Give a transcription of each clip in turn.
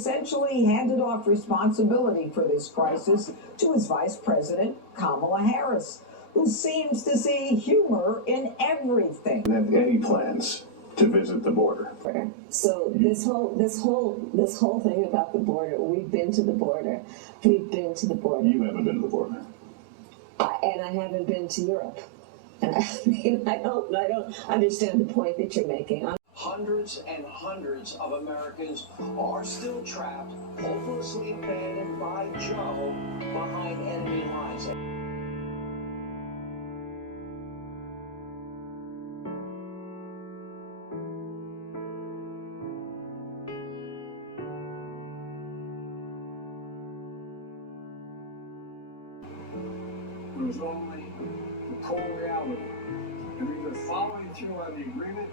essentially handed off responsibility for this crisis to his Vice President, Kamala Harris, who seems to see humor in everything. Have any plans to visit the border? So this whole thing about the border, we've been to the border. We've been to the border. You haven't been to the border. And I haven't been to Europe. And I mean, I don't understand the point that you're making. Hundreds and hundreds of Americans are still trapped, hopelessly abandoned by Joe behind enemy lines. It was only the cold reality of either following through on the agreement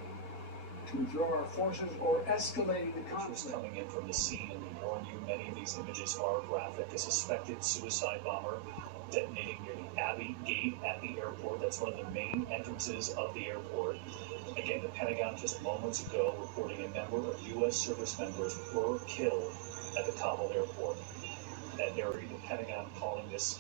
to withdraw our forces or escalating the conflict. Coming in from the scene, and we warn you, many of these images are graphic. A suspected suicide bomber detonating near the Abbey Gate at the airport. That's one of the main entrances of the airport. Again, the Pentagon just moments ago reporting a number of U.S. service members were killed at the Kabul airport. That area, the Pentagon calling this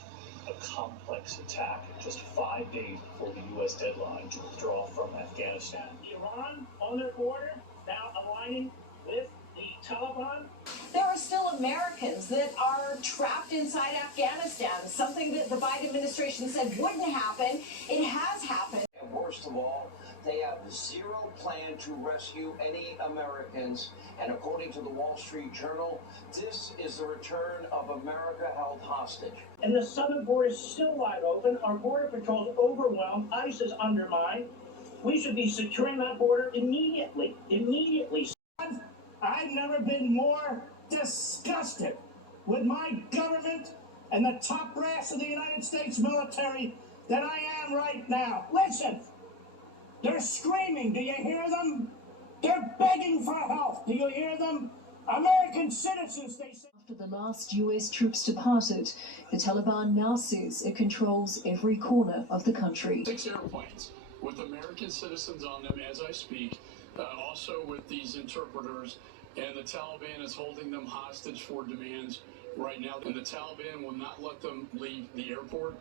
a complex attack just 5 days before the U.S. deadline to withdraw from Afghanistan. Iran on their border, now aligning with the Taliban. There are still Americans that are trapped inside Afghanistan, something that the Biden administration said wouldn't happen. It has happened. And worst of all, they have zero plan to rescue any Americans. And according to the Wall Street Journal, this is the return of America held hostage. And the southern border is still wide open. Our border patrol is overwhelmed. ICE is undermined. We should be securing that border immediately. Immediately. I've never been more disgusted with my government and the top brass of the United States military than I am right now. Listen, they're screaming. Do you hear them? They're begging for help. Do you hear them? American citizens, they say. After the last US troops departed, the Taliban now says it controls every corner of the country. 6 airplanes with American citizens on them as I speak, also with these interpreters, and the Taliban is holding them hostage for demands right now. And the Taliban will not let them leave the airport